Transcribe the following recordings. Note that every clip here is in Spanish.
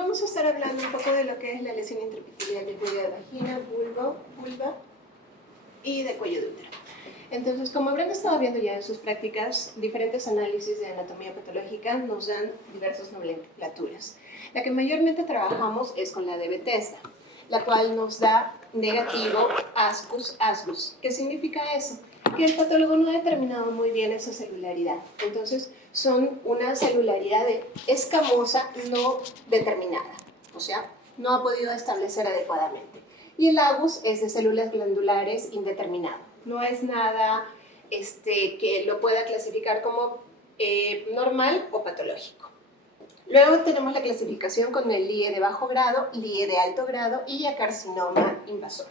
vamos a estar hablando un poco de lo que es la lesión intraepitelial de cuello de vagina, vulva y de cuello de útero. Entonces, como habrán estado viendo ya en sus prácticas, diferentes análisis de anatomía patológica nos dan diversas nomenclaturas. La que mayormente trabajamos es con la de Bethesda, la cual nos da negativo ascus. ¿Qué significa eso? Que el patólogo no ha determinado muy bien esa celularidad. Entonces, son una celularidad escamosa no determinada, o sea, no ha podido establecer adecuadamente. Y el agus es de células glandulares indeterminado. No es nada que lo pueda clasificar como normal o patológico. Luego tenemos la clasificación con el LIE de bajo grado, LIE de alto grado y carcinoma invasor.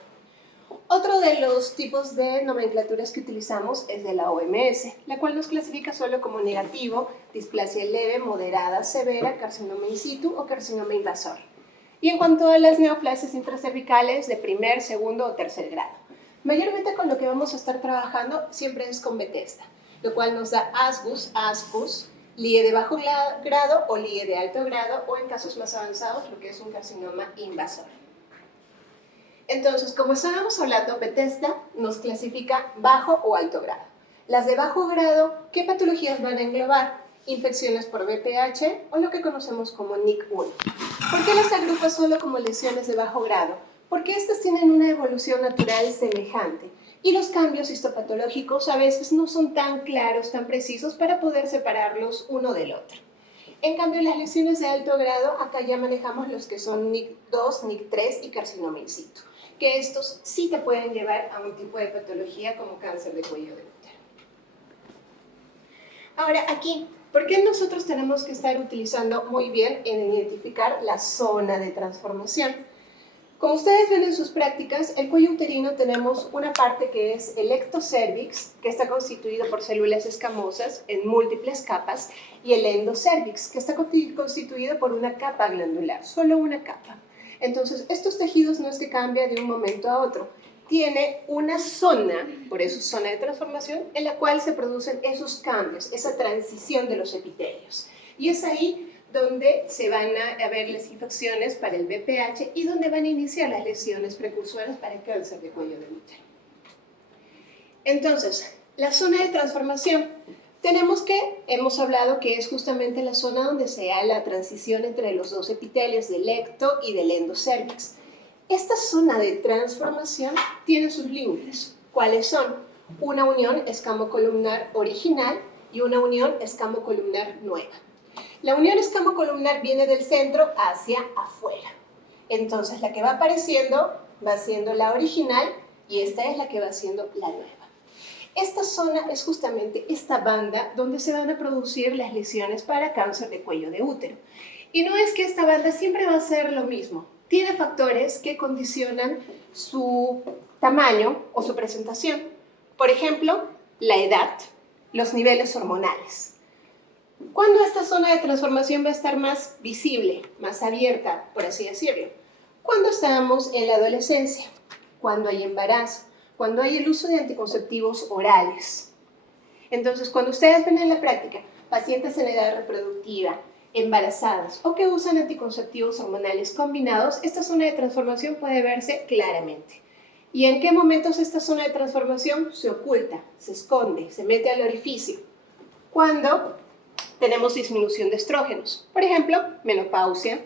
Otro de los tipos de nomenclaturas que utilizamos es de la OMS, la cual nos clasifica solo como negativo, displasia leve, moderada, severa, carcinoma in situ o carcinoma invasor. Y en cuanto a las neoplasias intracervicales de primer, segundo o tercer grado. Mayormente con lo que vamos a estar trabajando siempre es con Bethesda, lo cual nos da ascus, LIE de bajo grado o LIE de alto grado o en casos más avanzados lo que es un carcinoma invasor. Entonces, como estábamos hablando, Bethesda nos clasifica bajo o alto grado. Las de bajo grado, ¿qué patologías van a englobar? Infecciones por VPH o lo que conocemos como NIC1. ¿Por qué las agrupa solo como lesiones de bajo grado? Porque estas tienen una evolución natural semejante y los cambios histopatológicos a veces no son tan claros, tan precisos para poder separarlos uno del otro. En cambio, las lesiones de alto grado, acá ya manejamos los que son NIC2, NIC3 y carcinoma in situ, que estos sí te pueden llevar a un tipo de patología como cáncer de cuello de útero. Ahora, aquí, ¿por qué nosotros tenemos que estar utilizando muy bien en identificar la zona de transformación? Como ustedes ven en sus prácticas, el cuello uterino tenemos una parte que es el ectocervix, que está constituido por células escamosas en múltiples capas, y el endocervix, que está constituido por una capa glandular, solo una capa. Entonces, estos tejidos no es que cambia de un momento a otro, tiene una zona, por eso zona de transformación, en la cual se producen esos cambios, esa transición de los epitelios. Y es ahí donde se van a ver las infecciones para el VPH y donde van a iniciar las lesiones precursoras para el cáncer de cuello de útero. Entonces, la zona de transformación, hemos hablado que es justamente la zona donde se da la transición entre los dos epitelios del ecto y del endocervix. Esta zona de transformación tiene sus límites. ¿Cuáles son? Una unión escamocolumnar original y una unión escamocolumnar nueva. La unión escamocolumnar viene del centro hacia afuera. Entonces, la que va apareciendo va siendo la original y esta es la que va siendo la nueva. Esta zona es justamente esta banda donde se van a producir las lesiones para cáncer de cuello de útero. Y no es que esta banda siempre va a ser lo mismo. Tiene factores que condicionan su tamaño o su presentación. Por ejemplo, la edad, los niveles hormonales. ¿Cuándo esta zona de transformación va a estar más visible, más abierta, por así decirlo? Cuando estamos en la adolescencia, cuando hay embarazo, cuando hay el uso de anticonceptivos orales. Entonces, cuando ustedes ven en la práctica pacientes en edad reproductiva, embarazadas o que usan anticonceptivos hormonales combinados, esta zona de transformación puede verse claramente. ¿Y en qué momentos esta zona de transformación se oculta, se esconde, se mete al orificio? Cuando tenemos disminución de estrógenos, por ejemplo, menopausia,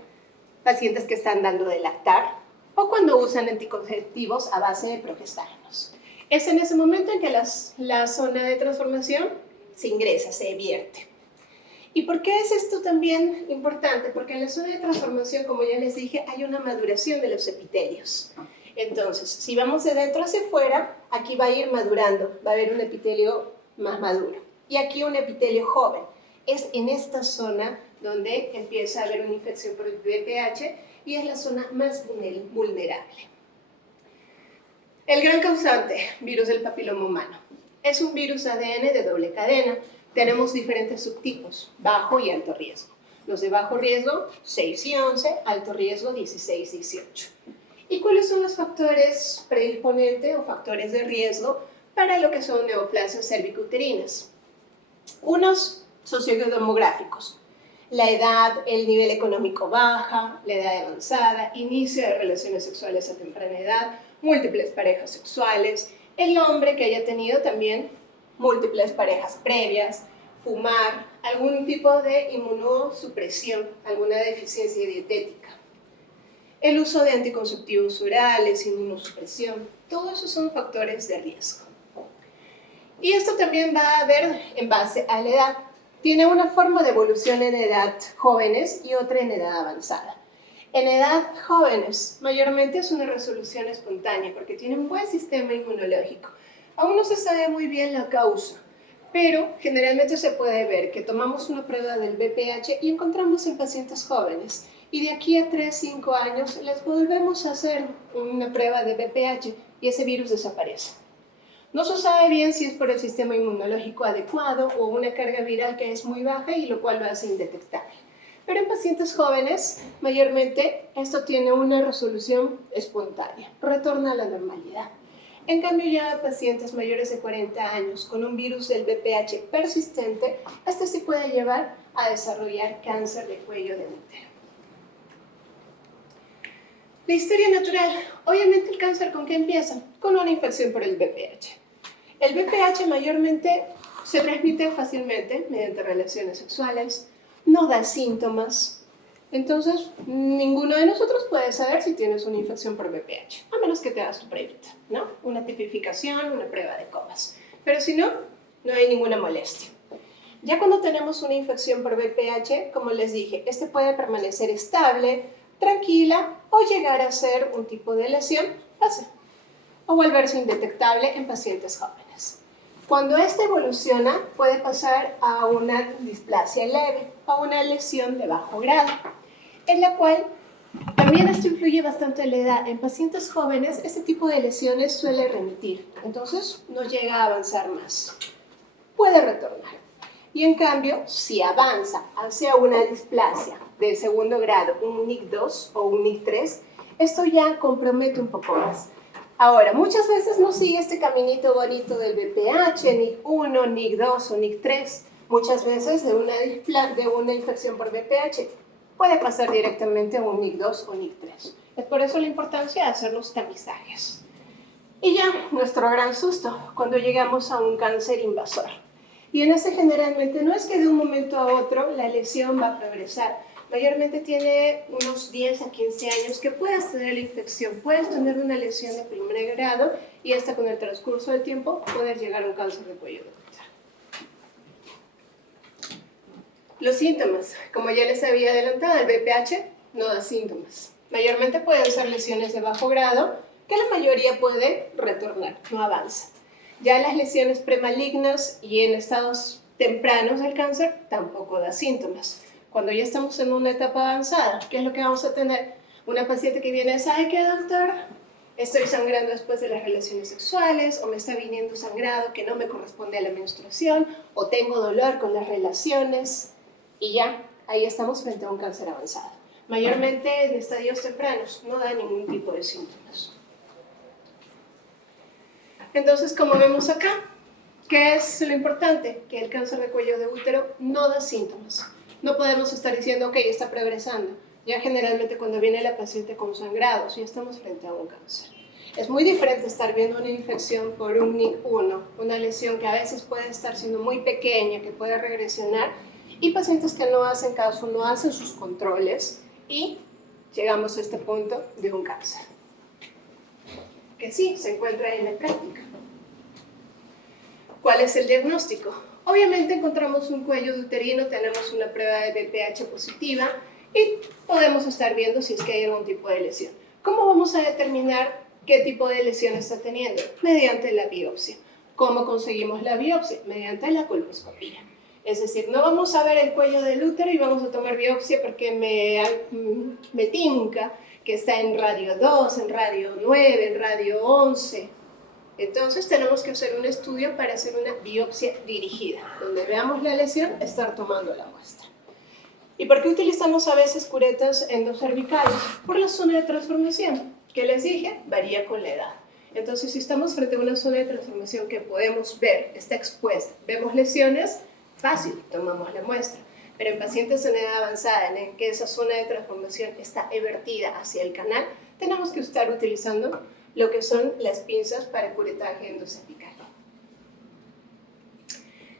pacientes que están dando de lactar o cuando usan anticonceptivos a base de progestágenos. Es en ese momento en que la zona de transformación se ingresa, se vierte. ¿Y por qué es esto también importante? Porque en la zona de transformación, como ya les dije, hay una maduración de los epitelios. Entonces, si vamos de dentro hacia afuera, aquí va a ir madurando, va a haber un epitelio más maduro. Y aquí un epitelio joven. Es en esta zona donde empieza a haber una infección por el VPH y es la zona más vulnerable. El gran causante, virus del papiloma humano. Es un virus ADN de doble cadena. Tenemos diferentes subtipos, bajo y alto riesgo. Los de bajo riesgo, 6 y 11, alto riesgo, 16 y 18. ¿Y cuáles son los factores predisponentes o factores de riesgo para lo que son neoplasias cervicouterinas? Unos sociodemográficos. la edad, el nivel económico baja, la edad avanzada, inicio de relaciones sexuales a temprana edad, múltiples parejas sexuales, el hombre que haya tenido también múltiples parejas previas, fumar, algún tipo de inmunosupresión, alguna deficiencia dietética. El uso de anticonceptivos orales, inmunosupresión, todo eso son factores de riesgo. Y esto también va a ver en base a la edad. Tiene una forma de evolución en edad jóvenes y otra en edad avanzada. En edad jóvenes, mayormente es una resolución espontánea porque tiene un buen sistema inmunológico. Aún no se sabe muy bien la causa, pero generalmente se puede ver que tomamos una prueba del VPH y encontramos en pacientes jóvenes. Y de aquí a 3-5 años les volvemos a hacer una prueba de VPH y ese virus desaparece. No se sabe bien si es por el sistema inmunológico adecuado o una carga viral que es muy baja y lo cual lo hace indetectable. Pero en pacientes jóvenes, mayormente, esto tiene una resolución espontánea, retorna a la normalidad. En cambio, ya pacientes mayores de 40 años con un virus del VPH persistente, este sí puede llevar a desarrollar cáncer de cuello de útero. La historia natural. Obviamente el cáncer, ¿con qué empieza? Con una infección por el VPH. El VPH mayormente se transmite fácilmente mediante relaciones sexuales, no da síntomas, entonces ninguno de nosotros puede saber si tienes una infección por VPH, a menos que te hagas tu pruebita, ¿no? Una tipificación, una prueba de comas. Pero si no, no hay ninguna molestia. Ya cuando tenemos una infección por VPH, como les dije, este puede permanecer estable, tranquila o llegar a ser un tipo de lesión fácil o volverse indetectable en pacientes jóvenes. Cuando esta evoluciona, puede pasar a una displasia leve o una lesión de bajo grado, en la cual también esto influye bastante en la edad. En pacientes jóvenes, este tipo de lesiones suele remitir, entonces no llega a avanzar más. Puede retornar. Y en cambio, si avanza hacia una displasia de segundo grado, un NIC2 o un NIC3, esto ya compromete un poco más. Ahora, muchas veces no sigue este caminito bonito del VPH, NIC1, NIC2 o NIC3. Muchas veces de una infección por VPH puede pasar directamente a un NIC2 o NIC3. Es por eso la importancia de hacer los tamizajes. Y ya, nuestro gran susto, cuando llegamos a un cáncer invasor. Y en ese generalmente no es que de un momento a otro la lesión va a progresar. Mayormente tiene unos 10 a 15 años que puedas tener la infección, puedes tener una lesión de primer grado y hasta con el transcurso del tiempo poder llegar a un cáncer de cuello de útero. Los síntomas, como ya les había adelantado, el VPH no da síntomas. Mayormente pueden ser lesiones de bajo grado, que la mayoría puede retornar, no avanza. Ya las lesiones premalignas y en estados tempranos del cáncer tampoco da síntomas. Cuando ya estamos en una etapa avanzada, ¿qué es lo que vamos a tener? Una paciente que viene, ¿sabe qué, doctor? Estoy sangrando después de las relaciones sexuales, o me está viniendo sangrado que no me corresponde a la menstruación, o tengo dolor con las relaciones, y ya, ahí estamos frente a un cáncer avanzado. Mayormente en estadios tempranos, no da ningún tipo de síntomas. Entonces, como vemos acá, ¿qué es lo importante? Que el cáncer de cuello de útero no da síntomas. No podemos estar diciendo, ok, está progresando. Ya generalmente cuando viene la paciente con sangrados, ya estamos frente a un cáncer. Es muy diferente estar viendo una infección por un NIC1, una lesión que a veces puede estar siendo muy pequeña, que puede regresionar, y pacientes que no hacen caso, no hacen sus controles, y llegamos a este punto de un cáncer. Que sí, se encuentra en la práctica. ¿Cuál es el diagnóstico? Obviamente encontramos un cuello uterino, tenemos una prueba de VPH positiva y podemos estar viendo si es que hay algún tipo de lesión. ¿Cómo vamos a determinar qué tipo de lesión está teniendo? Mediante la biopsia. ¿Cómo conseguimos la biopsia? Mediante la colposcopía. Es decir, no vamos a ver el cuello del útero y vamos a tomar biopsia porque me tinca que está en radio 2, en radio 9, en radio 11. Entonces tenemos que hacer un estudio para hacer una biopsia dirigida, donde veamos la lesión, estar tomando la muestra. ¿Y por qué utilizamos a veces curetas endocervicales? Por la zona de transformación, que les dije, varía con la edad. Entonces, si estamos frente a una zona de transformación que podemos ver, está expuesta, vemos lesiones, fácil, tomamos la muestra. Pero en pacientes en edad avanzada, en que esa zona de transformación está vertida hacia el canal, tenemos que estar utilizando lo que son las pinzas para curetaje endocervical.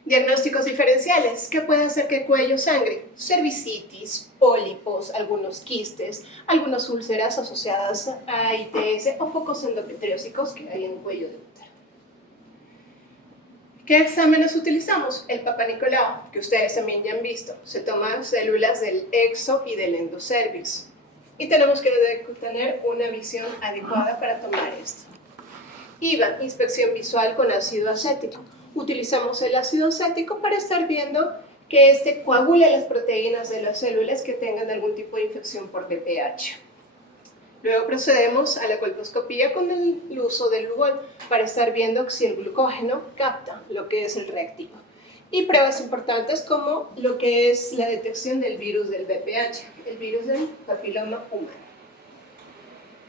Diagnósticos diferenciales. ¿Qué puede hacer que el cuello sangre? Cervicitis, pólipos, algunos quistes, algunas úlceras asociadas a ITS o focos endometriósicos que hay en el cuello de útero. ¿Qué exámenes utilizamos? El Papa Nicolau, que ustedes también ya han visto. Se toman células del exo y del endocervix. Y tenemos que tener una visión adecuada para tomar esto. IVA, inspección visual con ácido acético. Utilizamos el ácido acético para estar viendo que este coagule las proteínas de las células que tengan algún tipo de infección por VPH. Luego procedemos a la colposcopía con el uso del Lugol para estar viendo si el glucógeno capta lo que es el reactivo. Y pruebas importantes como lo que es la detección del virus del VPH, el virus del papiloma humano.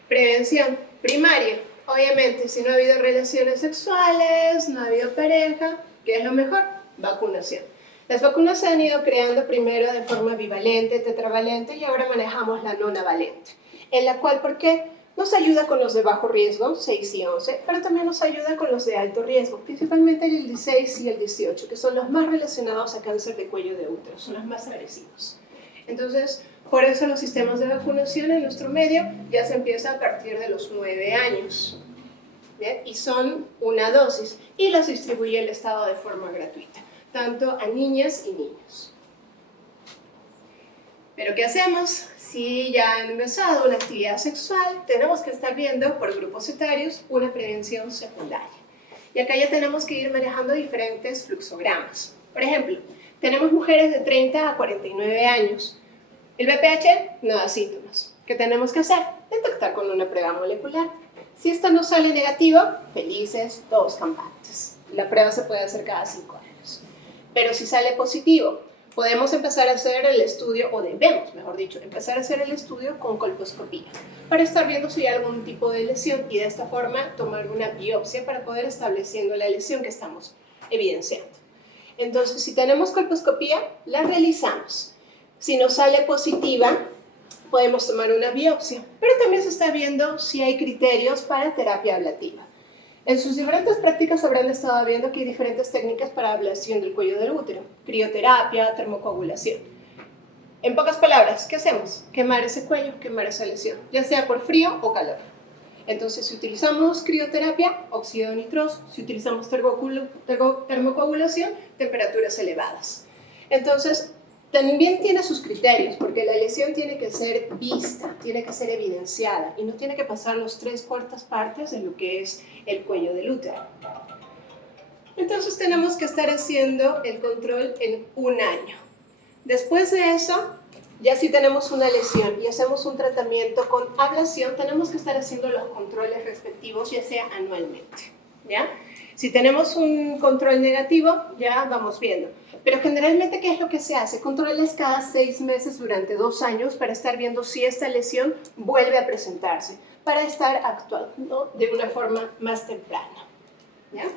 Prevención primaria. Obviamente, si no ha habido relaciones sexuales, no ha habido pareja, ¿qué es lo mejor? Vacunación. Las vacunas se han ido creando primero de forma bivalente, tetravalente y ahora manejamos la nonavalente, en la cual, ¿por qué? Nos ayuda con los de bajo riesgo, 6 y 11, pero también nos ayuda con los de alto riesgo, principalmente el 16 y el 18, que son los más relacionados a cáncer de cuello de útero, son los más agresivos. Entonces, por eso los sistemas de vacunación en nuestro medio ya se empieza a partir de los 9 años. ¿Bien? Y son una dosis y las distribuye el Estado de forma gratuita, tanto a niñas y niños. Pero ¿qué hacemos? Si ya han empezado una actividad sexual, tenemos que estar viendo por grupos etarios una prevención secundaria. Y acá ya tenemos que ir manejando diferentes fluxogramas. Por ejemplo, tenemos mujeres de 30 a 49 años. El VPH no da síntomas. ¿Qué tenemos que hacer? Detectar con una prueba molecular. Si esta no sale negativa, felices, todos campantes. La prueba se puede hacer cada 5 años. Pero si sale positivo, podemos empezar a hacer el estudio, o debemos, mejor dicho, empezar a hacer el estudio con colposcopía, para estar viendo si hay algún tipo de lesión y de esta forma tomar una biopsia para poder estableciendo la lesión que estamos evidenciando. Entonces, si tenemos colposcopía, la realizamos. Si nos sale positiva, podemos tomar una biopsia, pero también se está viendo si hay criterios para terapia ablativa. En sus diferentes prácticas habrán estado viendo que hay diferentes técnicas para ablación del cuello del útero, crioterapia, termocoagulación. En pocas palabras, ¿qué hacemos? Quemar ese cuello, quemar esa lesión, ya sea por frío o calor. Entonces, si utilizamos crioterapia, óxido nitroso, si utilizamos termocoagulación, temperaturas elevadas. Entonces, también tiene sus criterios, porque la lesión tiene que ser vista, tiene que ser evidenciada y no tiene que pasar los 3/4 partes de lo que es el cuello del útero. Entonces tenemos que estar haciendo el control en 1 año. Después de eso, ya si tenemos una lesión y hacemos un tratamiento con ablación, tenemos que estar haciendo los controles respectivos, ya sea anualmente, ¿ya? Si tenemos un control negativo, ya vamos viendo. Pero generalmente, ¿qué es lo que se hace? Controles cada 6 meses durante 2 años para estar viendo si esta lesión vuelve a presentarse, para estar actuando de una forma más temprana, ¿ya?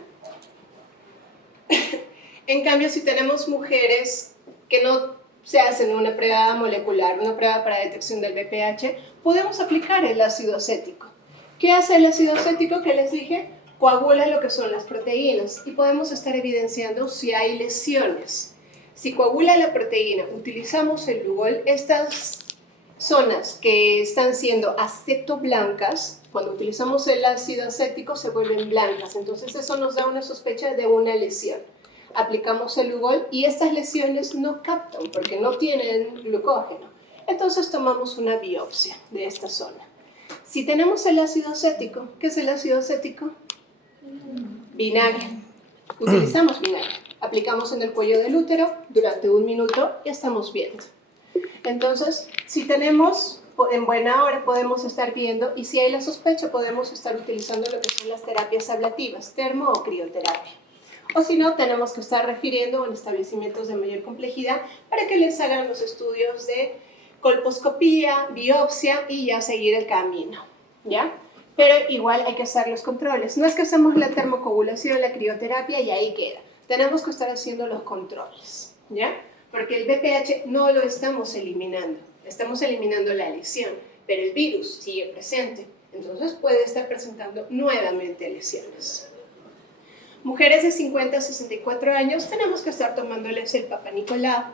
En cambio, si tenemos mujeres que no se hacen una prueba molecular, una prueba para detección del VPH, podemos aplicar el ácido acético. ¿Qué hace el ácido acético que les dije? Coagula lo que son las proteínas y podemos estar evidenciando si hay lesiones. Si coagula la proteína, utilizamos el Lugol, estas zonas que están siendo acetoblancas, cuando utilizamos el ácido acético se vuelven blancas, entonces eso nos da una sospecha de una lesión. Aplicamos el Lugol y estas lesiones no captan porque no tienen glucógeno, entonces tomamos una biopsia de esta zona. Si tenemos el ácido acético, ¿qué es el ácido acético? Vinagre. Utilizamos vinagre. Aplicamos en el cuello del útero durante 1 minuto y estamos viendo. Entonces, si tenemos en buena hora, podemos estar viendo y si hay la sospecha, podemos estar utilizando lo que son las terapias ablativas, termo o crioterapia. O si no, tenemos que estar refiriendo en establecimientos de mayor complejidad para que les hagan los estudios de colposcopía, biopsia y ya seguir el camino, ¿ya? Pero igual hay que hacer los controles. No es que hacemos la termocoagulación, la crioterapia y ahí queda. Tenemos que estar haciendo los controles, ¿ya? porque el VPH no lo estamos eliminando la lesión, pero el virus sigue presente, entonces puede estar presentando nuevamente lesiones. Mujeres de 50 a 64 años tenemos que estar tomándoles el Papa Nicolau,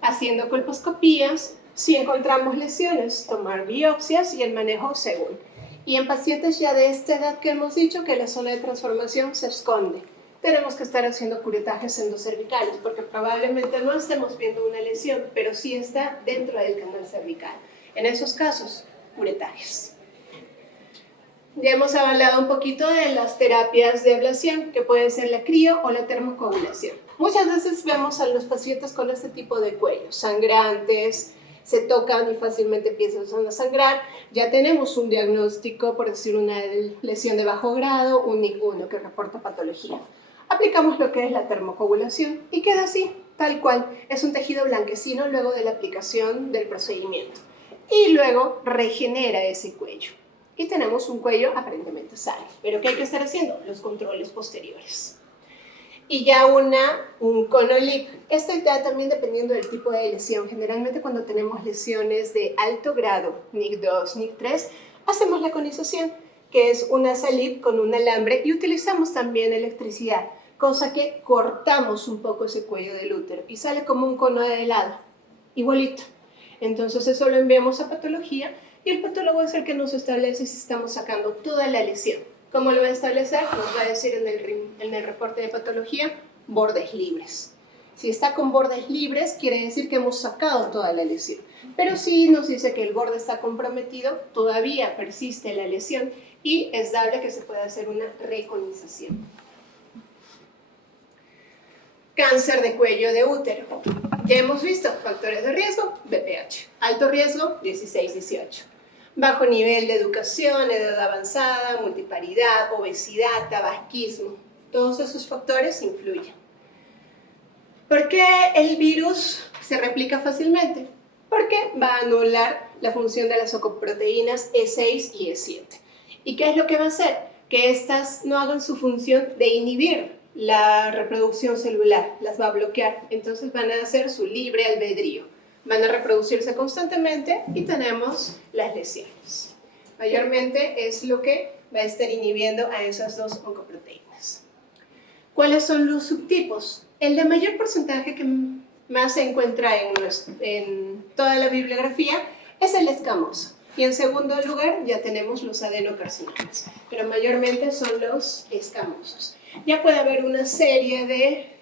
haciendo colposcopías, si encontramos lesiones, tomar biopsias y el manejo según. Y en pacientes ya de esta edad que hemos dicho que la zona de transformación se esconde, tenemos que estar haciendo curetajes endocervicales, porque probablemente no estemos viendo una lesión, pero sí está dentro del canal cervical. En esos casos, curetajes. Ya hemos hablado un poquito de las terapias de ablación, que puede ser la crio o la termocoagulación. Muchas veces vemos a los pacientes con este tipo de cuellos, sangrantes, se tocan y fácilmente empiezan a sangrar. Ya tenemos un diagnóstico, por decir una lesión de bajo grado, un NIC1 que reporta patología. Aplicamos lo que es la termocoagulación y queda así, tal cual. Es un tejido blanquecino luego de la aplicación del procedimiento. Y luego regenera ese cuello. Y tenemos un cuello aparentemente sano. ¿Pero qué hay que estar haciendo? Los controles posteriores. Y ya un conolip. Esto ya también dependiendo del tipo de lesión. Generalmente cuando tenemos lesiones de alto grado, NIC2, NIC3, hacemos la conización, que es una salip con un alambre, y utilizamos también electricidad, cosa que cortamos un poco ese cuello del útero y sale como un cono de helado, igualito. Entonces eso lo enviamos a patología y el patólogo es el que nos establece si estamos sacando toda la lesión. ¿Cómo lo va a establecer? Nos va a decir en el reporte de patología, bordes libres. Si está con bordes libres, quiere decir que hemos sacado toda la lesión. Pero si nos dice que el borde está comprometido, todavía persiste la lesión y es dable que se pueda hacer una reconización. Cáncer de cuello de útero. Ya hemos visto factores de riesgo, VPH. Alto riesgo, 16-18. Bajo nivel de educación, edad avanzada, multiparidad, obesidad, tabaquismo. Todos esos factores influyen. ¿Por qué el virus se replica fácilmente? Porque va a anular la función de las oncoproteínas E6 y E7. ¿Y qué es lo que va a hacer? Que estas no hagan su función de inhibir la reproducción celular, las va a bloquear. Entonces van a hacer su libre albedrío. Van a reproducirse constantemente y tenemos las lesiones. Mayormente es lo que va a estar inhibiendo a esas dos oncoproteínas. ¿Cuáles son los subtipos? El de mayor porcentaje que más se encuentra en toda la bibliografía es el escamoso. Y en segundo lugar ya tenemos los adenocarcinomas, pero mayormente son los escamosos. Ya puede haber una serie de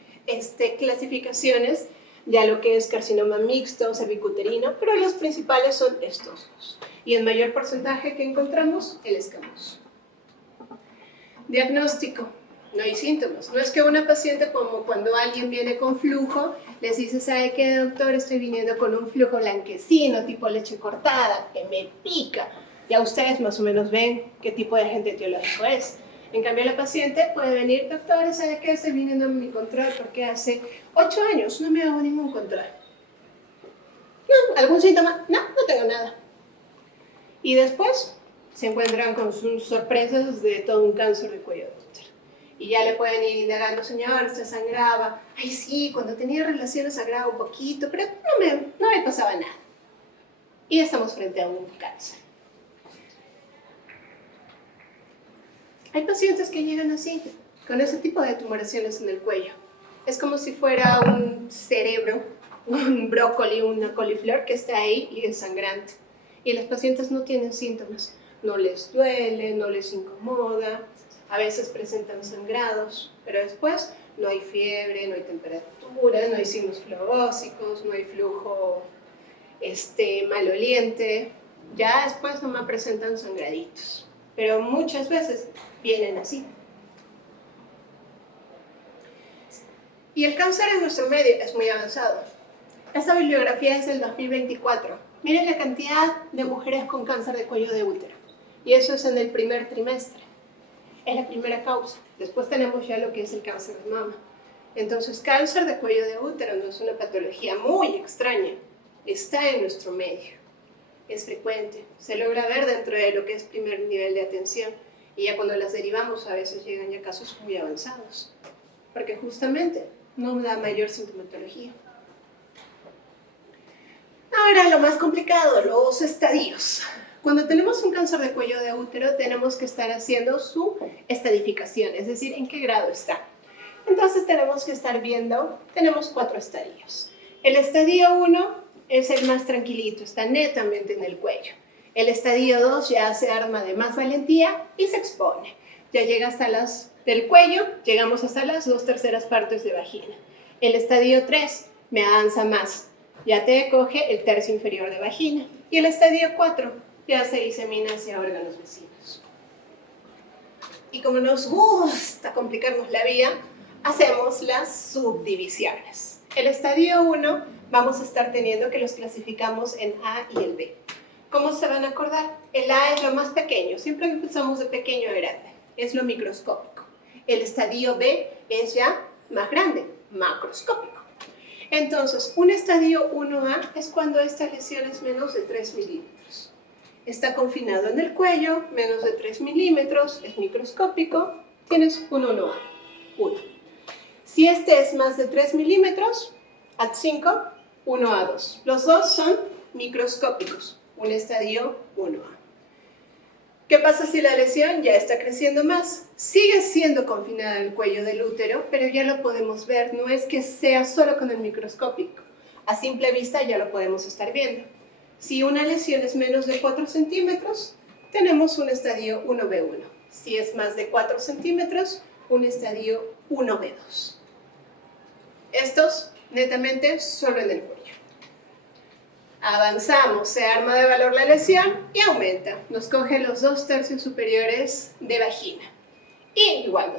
clasificaciones, ya lo que es carcinoma mixto, cervicuterino, pero los principales son estos dos. Y el mayor porcentaje que encontramos, el escamoso. Diagnóstico. No hay síntomas. No es que una paciente, como cuando alguien viene con flujo, les dice, ¿sabe qué, doctor? Estoy viniendo con un flujo blanquecino, tipo leche cortada, que me pica. Ya ustedes más o menos ven qué tipo de agente etiológico es. En cambio, la paciente puede venir, doctor, ¿sabe qué? Estoy viniendo a mi control porque hace 8 años no me hago ningún control. No, ¿algún síntoma? No, no tengo nada. Y después se encuentran con sus sorpresas de todo un cáncer de cuello de útero. Y ya le pueden ir indagando, señor, usted sangraba. Ay, sí, cuando tenía relaciones sangraba un poquito, pero no me pasaba nada. Y estamos frente a un cáncer. Hay pacientes que llegan así, con ese tipo de tumoraciones en el cuello. Es como si fuera un cerebro, un brócoli, una coliflor que está ahí y es sangrante. Y los pacientes no tienen síntomas. No les duele, no les incomoda, a veces presentan sangrados, pero después no hay fiebre, no hay temperatura, no hay signos flebósicos, no hay flujo maloliente. Ya después nomás presentan sangraditos, pero muchas veces vienen así. Y el cáncer en nuestro medio es muy avanzado. Esta bibliografía es del 2024. Miren la cantidad de mujeres con cáncer de cuello de útero. Y eso es en el primer trimestre. Es la primera causa. Después tenemos ya lo que es el cáncer de mama. Entonces, cáncer de cuello de útero no es una patología muy extraña. Está en nuestro medio. Es frecuente. Se logra ver dentro de lo que es primer nivel de atención. Y ya cuando las derivamos a veces llegan ya casos muy avanzados. Porque justamente no da mayor sintomatología. Ahora lo más complicado, los estadios. Cuando tenemos un cáncer de cuello de útero, tenemos que estar haciendo su estadificación, es decir, en qué grado está. Entonces tenemos que estar viendo, tenemos 4 estadios. El estadio 1 es el más tranquilito, está netamente en el cuello. El estadio 2 ya se arma de más valentía y se expone. Ya llega hasta del cuello, llegamos hasta las 2/3 partes de vagina. El estadio 3 me avanza más, ya te coge el tercio inferior de vagina. Y el estadio 4 ya se disemina hacia órganos vecinos. Y como nos gusta complicarnos la vida, hacemos las subdivisiones. El estadio 1 vamos a estar teniendo que los clasificamos en A y el B. ¿Cómo se van a acordar? El A es lo más pequeño, siempre empezamos de pequeño a grande, es lo microscópico. El estadio B es ya más grande, macroscópico. Entonces, un estadio 1A es cuando esta lesión es menos de 3 milímetros. Está confinado en el cuello, menos de 3 milímetros, es microscópico, tienes un 1A, 1. Si este es más de 3 milímetros, AD5, 1A2. Los dos son microscópicos, un estadio 1A. ¿Qué pasa si la lesión ya está creciendo más? Sigue siendo confinada en el cuello del útero, pero ya lo podemos ver, no es que sea solo con el microscópico. A simple vista ya lo podemos estar viendo. Si una lesión es menos de 4 centímetros, tenemos un estadio 1B1. Si es más de 4 centímetros, un estadio 1B2. Estos, netamente, solo en el cuello. Avanzamos, se arma de valor la lesión y aumenta. Nos coge los 2/3 superiores de vagina. Y igual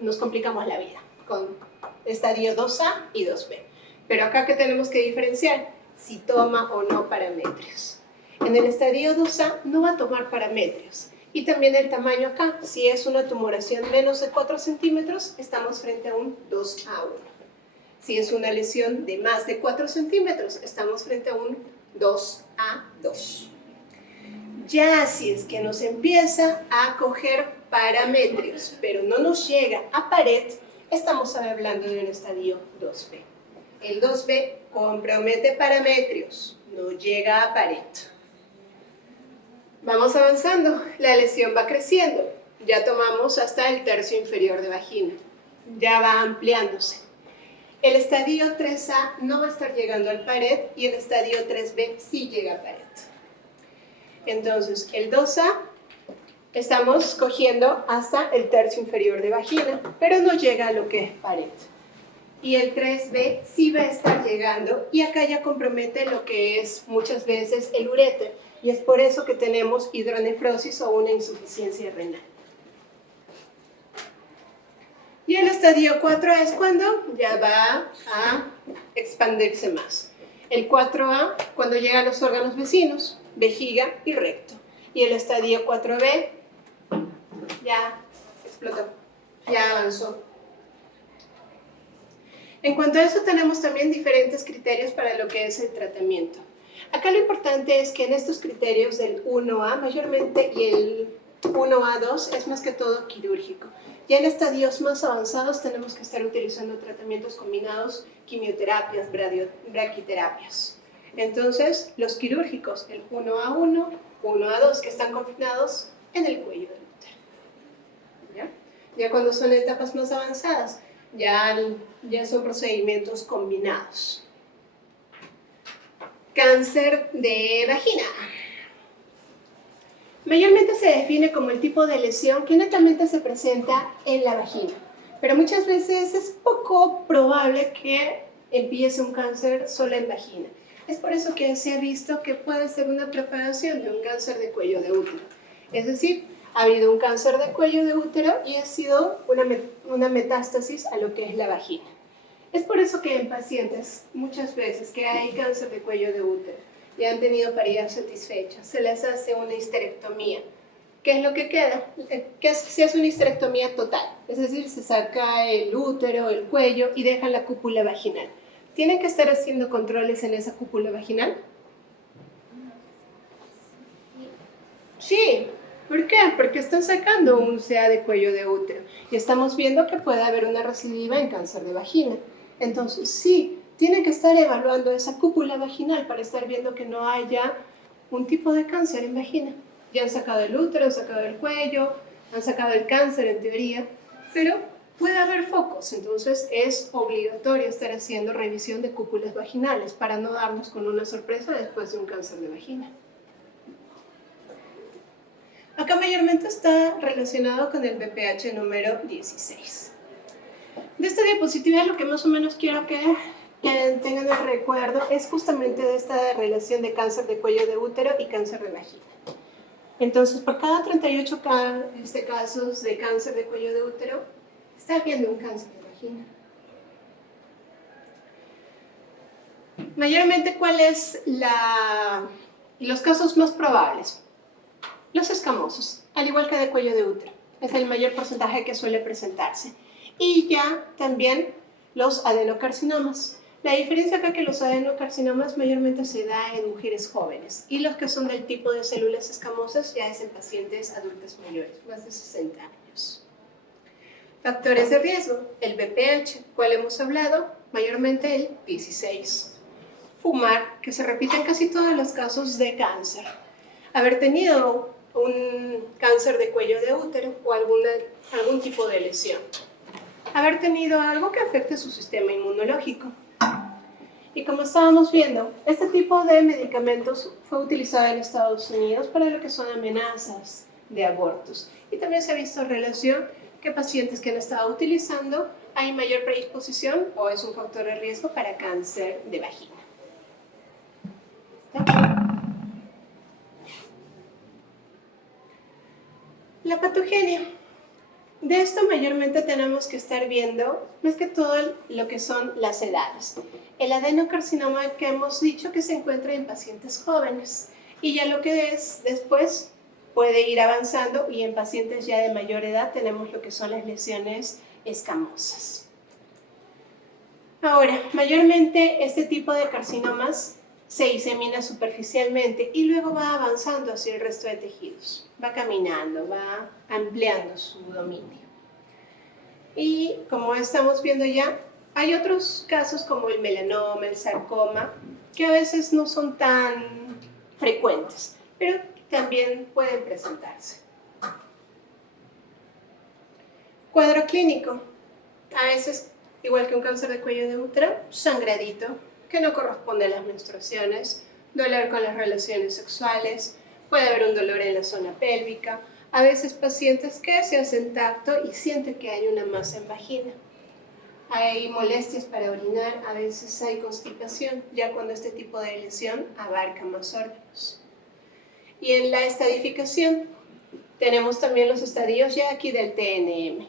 nos complicamos la vida con estadio 2A y 2B. Pero acá, ¿qué tenemos que diferenciar? Si toma o no parametrios. En el estadio 2A no va a tomar parametrios. Y también el tamaño acá. Si es una tumoración menos de 4 centímetros, estamos frente a un 2A1. Si es una lesión de más de 4 centímetros, estamos frente a un 2A2. Ya si es que nos empieza a coger parametrios, pero no nos llega a pared, estamos hablando de un estadio 2B. El 2B compromete parametrios, no llega a pared. Vamos avanzando, la lesión va creciendo. Ya tomamos hasta el tercio inferior de vagina. Ya va ampliándose. El estadio 3A no va a estar llegando al pared y el estadio 3B sí llega a pared. Entonces, el 2A estamos cogiendo hasta el tercio inferior de vagina, pero no llega a lo que es pared. Y el 3B sí va a estar llegando y acá ya compromete lo que es muchas veces el uréter. Y es por eso que tenemos hidronefrosis o una insuficiencia renal. Y el estadio 4 es cuando ya va a expandirse más. El 4A cuando llega a los órganos vecinos, vejiga y recto. Y el estadio 4B ya explotó, ya avanzó. En cuanto a eso tenemos también diferentes criterios para lo que es el tratamiento. Acá lo importante es que en estos criterios del 1A mayormente y el 1A2 es más que todo quirúrgico. Ya en estadios más avanzados tenemos que estar utilizando tratamientos combinados, quimioterapias, braquiterapias. Entonces, los quirúrgicos, el 1A1, 1A2, que están confinados en el cuello del útero. Ya cuando son etapas más avanzadas, ya son procedimientos combinados. Cáncer de vagina. Mayormente se define como el tipo de lesión que netamente se presenta en la vagina, pero muchas veces es poco probable que empiece un cáncer solo en vagina. Es por eso que se ha visto que puede ser una propagación de un cáncer de cuello de útero. Es decir, ha habido un cáncer de cuello de útero y ha sido una metástasis a lo que es la vagina. Es por eso que en pacientes, muchas veces que hay cáncer de cuello de útero y han tenido paridas satisfechas, se les hace una histerectomía. ¿Qué es lo que queda? Se hace una histerectomía total, es decir, se saca el útero, el cuello y dejan la cúpula vaginal. ¿Tienen que estar haciendo controles en esa cúpula vaginal? Sí. ¿Por qué? Porque están sacando un CA de cuello de útero y estamos viendo que puede haber una recidiva en cáncer de vagina. Entonces, sí, tienen que estar evaluando esa cúpula vaginal para estar viendo que no haya un tipo de cáncer en vagina. Ya han sacado el útero, han sacado el cuello, han sacado el cáncer en teoría, pero puede haber focos, entonces es obligatorio estar haciendo revisión de cúpulas vaginales para no darnos con una sorpresa después de un cáncer de vagina. Acá mayormente está relacionado con el BPH número 16. De esta diapositiva lo que más o menos quiero que tengan el recuerdo es justamente de esta relación de cáncer de cuello de útero y cáncer de vagina. Entonces, por cada 38 casos de cáncer de cuello de útero, está habiendo un cáncer de vagina. Mayormente, ¿cuáles los casos más probables? Los escamosos, al igual que de cuello de útero. Es el mayor porcentaje que suele presentarse. Y ya también los adenocarcinomas. La diferencia acá es que los adenocarcinomas mayormente se da en mujeres jóvenes y los que son del tipo de células escamosas ya es en pacientes adultas mayores, más de 60 años. Factores de riesgo, el BPH, ¿cuál hemos hablado? Mayormente el 16. Fumar, que se repite en casi todos los casos de cáncer. Haber tenido un cáncer de cuello de útero o algún tipo de lesión. Haber tenido algo que afecte su sistema inmunológico. Y como estábamos viendo, este tipo de medicamentos fue utilizado en Estados Unidos para lo que son amenazas de abortos. Y también se ha visto relación que pacientes que han estado utilizando hay mayor predisposición o es un factor de riesgo para cáncer de vagina. La patogenia. De esto mayormente tenemos que estar viendo más que todo lo que son las edades. El adenocarcinoma que hemos dicho que se encuentra en pacientes jóvenes y ya lo que es después puede ir avanzando y en pacientes ya de mayor edad tenemos lo que son las lesiones escamosas. Ahora, mayormente este tipo de carcinomas se disemina superficialmente y luego va avanzando hacia el resto de tejidos. Va caminando, va ampliando su dominio. Y como estamos viendo ya, hay otros casos como el melanoma, el sarcoma, que a veces no son tan frecuentes, pero también pueden presentarse. Cuadro clínico. A veces, igual que un cáncer de cuello de útero, sangradito, que no corresponde a las menstruaciones, dolor con las relaciones sexuales, puede haber un dolor en la zona pélvica, a veces pacientes que se hacen tacto y sienten que hay una masa en vagina. Hay molestias para orinar, a veces hay constipación, ya cuando este tipo de lesión abarca más órganos. Y en la estadificación tenemos también los estadios ya aquí del TNM.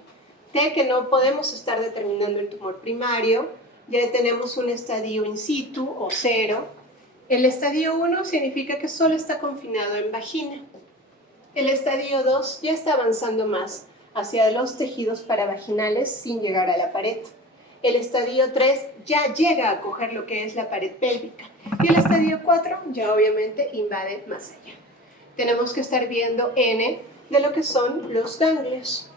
T que no podemos estar determinando el tumor primario, ya tenemos un estadio in situ o 0. El estadio 1 significa que solo está confinado en vagina. El estadio 2 ya está avanzando más hacia los tejidos paravaginales sin llegar a la pared. El estadio 3 ya llega a coger lo que es la pared pélvica. Y el estadio 4 ya obviamente invade más allá. Tenemos que estar viendo N de lo que son los ganglios.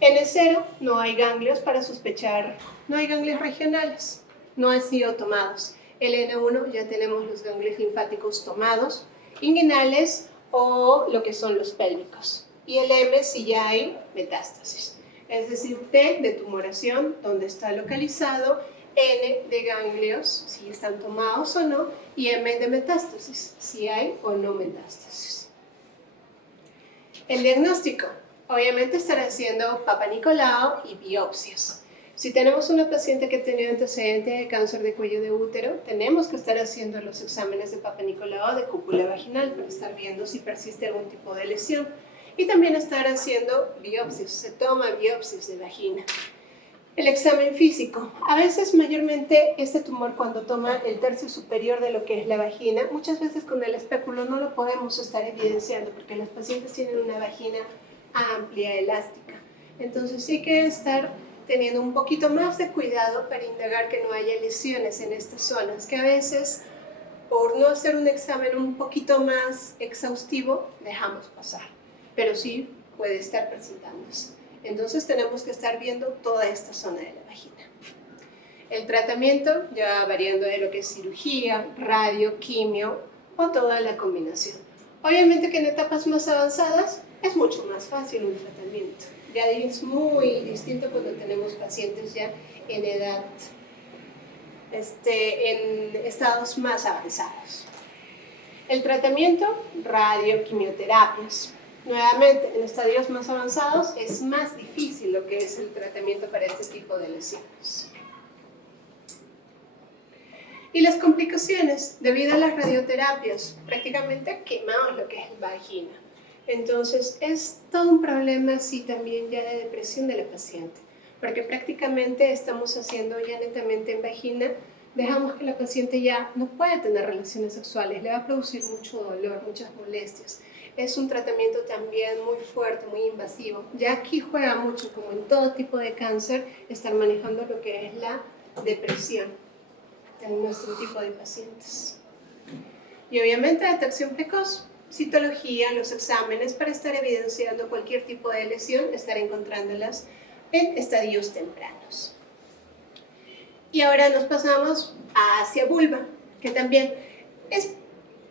N0 no hay ganglios para sospechar, no hay ganglios regionales, no han sido tomados. El N1 ya tenemos los ganglios linfáticos tomados, inguinales o lo que son los pélvicos. Y el M si ya hay metástasis. Es decir, T de tumoración, donde está localizado, N de ganglios, si están tomados o no, y M de metástasis, si hay o no metástasis. El diagnóstico. Obviamente estar haciendo Papa Nicolau y biopsias. Si tenemos una paciente que tiene antecedente de cáncer de cuello de útero, tenemos que estar haciendo los exámenes de Papa Nicolau de cúpula vaginal para estar viendo si persiste algún tipo de lesión. Y también estar haciendo biopsias, se toma biopsias de vagina. El examen físico. A veces, mayormente, este tumor cuando toma el tercio superior de lo que es la vagina, muchas veces con el espéculo no lo podemos estar evidenciando porque los pacientes tienen una vagina amplia, elástica. Entonces sí que estar teniendo un poquito más de cuidado para indagar que no haya lesiones en estas zonas, que a veces por no hacer un examen un poquito más exhaustivo dejamos pasar, pero sí puede estar presentándose. Entonces tenemos que estar viendo toda esta zona de la vagina. El tratamiento ya va variando de lo que es cirugía, radio, quimio o toda la combinación. Obviamente que en etapas más avanzadas es mucho más fácil un tratamiento. Ya es muy distinto cuando tenemos pacientes ya en edad, en estados más avanzados. El tratamiento, radio, quimioterapias. Nuevamente, en estadios más avanzados es más difícil lo que es el tratamiento para este tipo de lesiones. Y las complicaciones, debido a las radioterapias, prácticamente quemamos lo que es la vagina. Entonces, es todo un problema así también ya de depresión de la paciente, porque prácticamente estamos haciendo ya netamente en vagina, dejamos que la paciente ya no puede tener relaciones sexuales, le va a producir mucho dolor, muchas molestias. Es un tratamiento también muy fuerte, muy invasivo. Ya aquí juega mucho, como en todo tipo de cáncer, estar manejando lo que es la depresión en nuestro tipo de pacientes. Y obviamente detección precoz, citología, los exámenes para estar evidenciando cualquier tipo de lesión, estar encontrándolas en estadios tempranos. Y ahora nos pasamos hacia vulva, que también es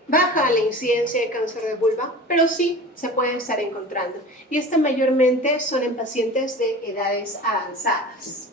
baja la incidencia de cáncer de vulva, pero sí se puede estar encontrando. Y esta mayormente son en pacientes de edades avanzadas.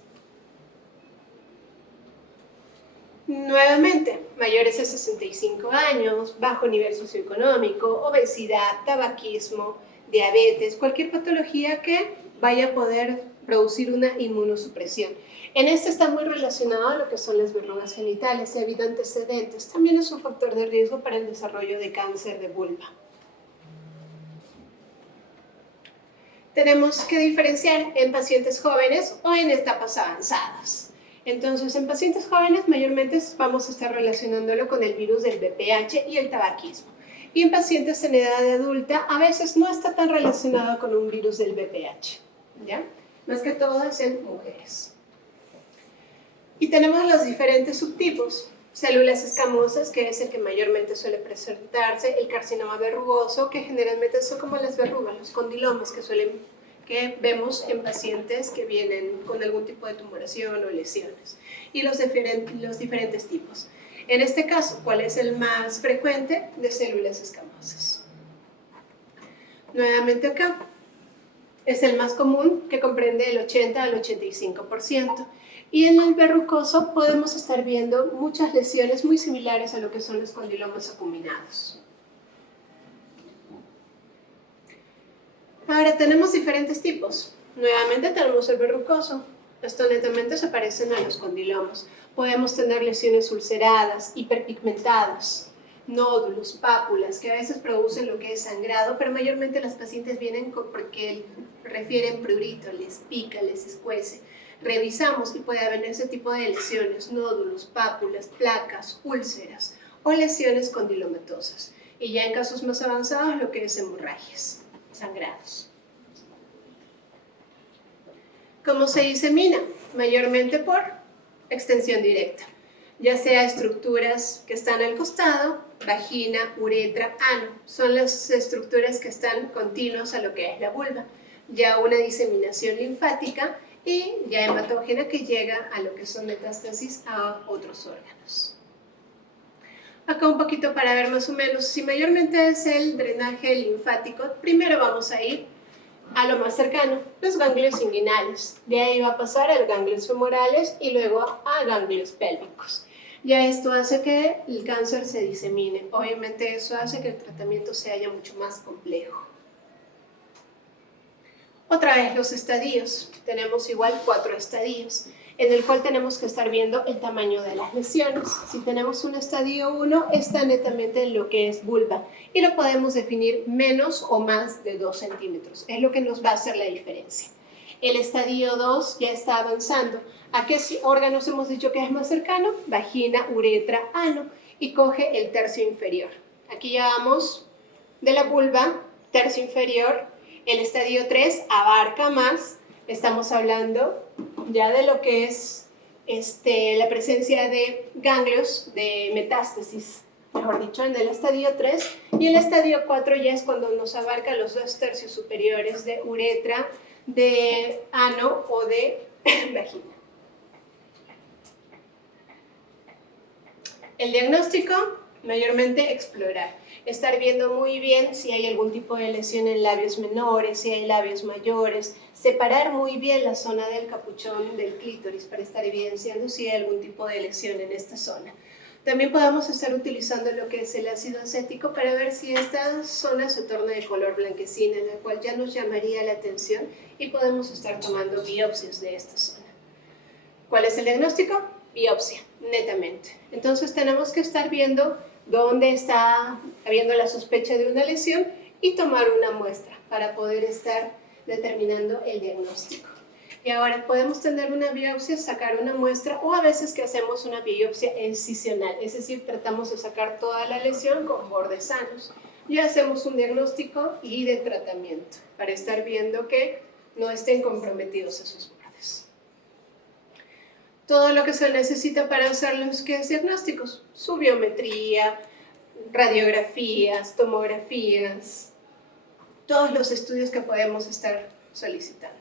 Nuevamente, mayores de 65 años, bajo nivel socioeconómico, obesidad, tabaquismo, diabetes, cualquier patología que vaya a poder producir una inmunosupresión. En este está muy relacionado a lo que son las verrugas genitales, si ha habido antecedentes. También es un factor de riesgo para el desarrollo de cáncer de vulva. Tenemos que diferenciar en pacientes jóvenes o en etapas avanzadas. Entonces, en pacientes jóvenes mayormente vamos a estar relacionándolo con el virus del VPH y el tabaquismo. Y en pacientes en edad adulta a veces no está tan relacionado con un virus del VPH, ¿ya? Más que todo es en mujeres. Y tenemos los diferentes subtipos. Células escamosas, que es el que mayormente suele presentarse, el carcinoma verrugoso, que generalmente son como las verrugas, los condilomas que vemos en pacientes que vienen con algún tipo de tumoración o lesiones, y los diferentes tipos. En este caso, ¿cuál es el más frecuente? De células escamosas. Nuevamente acá, es el más común, que comprende el 80 al 85%. Y en el verrucoso podemos estar viendo muchas lesiones muy similares a lo que son los condilomas acuminados. Ahora tenemos diferentes tipos. Nuevamente tenemos el verrucoso. Esto netamente se parecen a los condilomas. Podemos tener lesiones ulceradas, hiperpigmentadas, nódulos, pápulas, que a veces producen lo que es sangrado, pero mayormente las pacientes vienen porque refieren prurito, les pica, les escuece. Revisamos y puede haber ese tipo de lesiones, nódulos, pápulas, placas, úlceras o lesiones condilomatosas. Y ya en casos más avanzados lo que es hemorragias, sangrados. ¿Cómo se disemina? Mayormente por extensión directa, ya sea estructuras que están al costado, vagina, uretra, ano. Son las estructuras que están continuas a lo que es la vulva. Ya una diseminación linfática y ya hematógena que llega a lo que son metástasis a otros órganos. Acá un poquito para ver más o menos, si mayormente es el drenaje linfático, primero vamos a ir a lo más cercano, los ganglios inguinales. De ahí va a pasar a ganglios femorales y luego a ganglios pélvicos. Ya esto hace que el cáncer se disemine. Obviamente eso hace que el tratamiento se haya mucho más complejo. Otra vez los estadios. Tenemos igual 4 estadios, en el cual tenemos que estar viendo el tamaño de las lesiones. Si tenemos un estadio 1, está netamente en lo que es vulva y lo podemos definir menos o más de 2 centímetros. Es lo que nos va a hacer la diferencia. El estadio 2 ya está avanzando. ¿A qué órganos hemos dicho que es más cercano? Vagina, uretra, ano, y coge el tercio inferior. Aquí ya vamos de la vulva, tercio inferior. El estadio 3 abarca más. Estamos hablando ya de lo que es la presencia de ganglios, de metástasis, mejor dicho, en el estadio 3. Y el estadio 4 ya es cuando nos abarca los 2 tercios superiores de uretra, de ano o de vagina. El diagnóstico, mayormente explorar. Estar viendo muy bien si hay algún tipo de lesión en labios menores, si hay labios mayores. Separar muy bien la zona del capuchón del clítoris para estar evidenciando si hay algún tipo de lesión en esta zona. También podemos estar utilizando lo que es el ácido acético para ver si esta zona se torna de color blanquecina, la cual ya nos llamaría la atención y podemos estar tomando biopsias de esta zona. ¿Cuál es el diagnóstico? Biopsia, netamente. Entonces tenemos que estar viendo dónde está habiendo la sospecha de una lesión y tomar una muestra para poder estar determinando el diagnóstico. Y ahora podemos tener una biopsia, sacar una muestra o a veces que hacemos una biopsia incisional, es decir, tratamos de sacar toda la lesión con bordes sanos. Ya hacemos un diagnóstico y de tratamiento para estar viendo que no estén comprometidos esos bordes. Todo lo que se necesita para hacer los diagnósticos, su biometría, radiografías, tomografías, todos los estudios que podemos estar solicitando.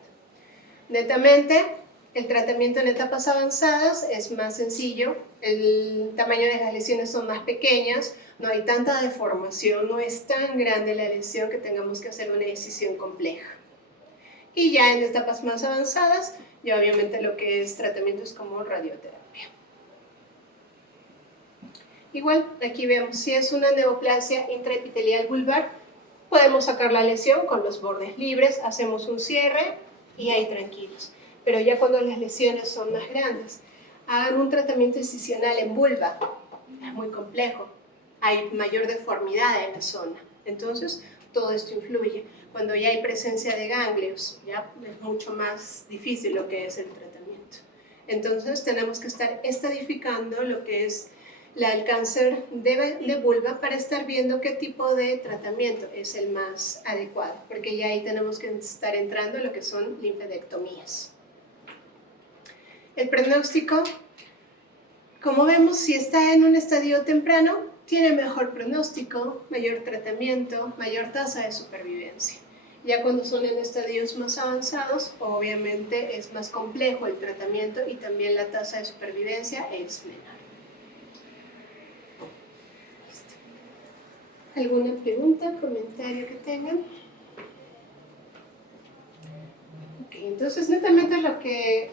Netamente, el tratamiento en etapas avanzadas es más sencillo, el tamaño de las lesiones son más pequeñas, no hay tanta deformación, no es tan grande la lesión que tengamos que hacer una decisión compleja. Y ya en etapas más avanzadas, ya obviamente lo que es tratamiento es como radioterapia. Igual, aquí vemos, si es una neoplasia intraepitelial vulvar, podemos sacar la lesión con los bordes libres, hacemos un cierre y ahí tranquilos. Pero ya cuando las lesiones son más grandes, hagan un tratamiento incisional en vulva, es muy complejo, hay mayor deformidad en la zona, entonces todo esto influye. Cuando ya hay presencia de ganglios, ya es mucho más difícil lo que es el tratamiento. Entonces tenemos que estar estadificando lo que es el cáncer de vulva para estar viendo qué tipo de tratamiento es el más adecuado, porque ya ahí tenemos que estar entrando en lo que son linfedectomías. El pronóstico, como vemos, si está en un estadio temprano, tiene mejor pronóstico, mayor tratamiento, mayor tasa de supervivencia. Ya cuando son en estadios más avanzados, obviamente es más complejo el tratamiento y también la tasa de supervivencia es menor. ¿Alguna pregunta, comentario que tengan? Ok, entonces netamente lo que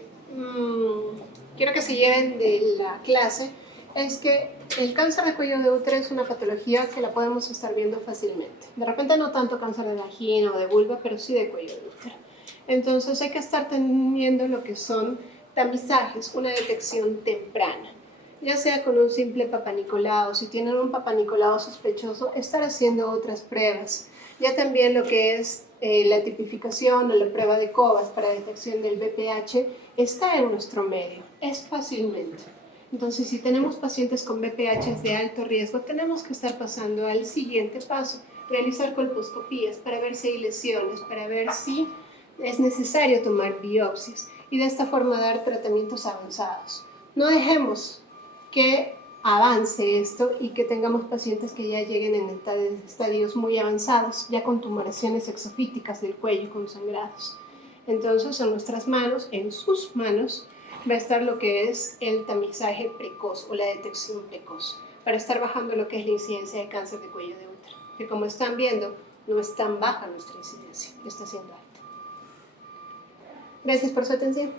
quiero que se lleven de la clase es que el cáncer de cuello de útero es una patología que la podemos estar viendo fácilmente. De repente no tanto cáncer de vagina o de vulva, pero sí de cuello de útero. Entonces hay que estar teniendo lo que son tamizajes, una detección temprana. Ya sea con un simple papanicolao, si tienen un papanicolao sospechoso, estar haciendo otras pruebas. Ya también lo que es la tipificación o la prueba de Covas para detección del BPH está en nuestro medio, es fácilmente. Entonces, si tenemos pacientes con BPH de alto riesgo, tenemos que estar pasando al siguiente paso, realizar colposcopías para ver si hay lesiones, para ver si es necesario tomar biopsias y de esta forma dar tratamientos avanzados. No dejemos que avance esto y que tengamos pacientes que ya lleguen en estadios muy avanzados, ya con tumoraciones exofíticas del cuello, con sangrados. Entonces, en nuestras manos, en sus manos, va a estar lo que es el tamizaje precoz o la detección precoz, para estar bajando lo que es la incidencia de cáncer de cuello de útero, que como están viendo, no es tan baja nuestra incidencia, está siendo alta. Gracias por su atención.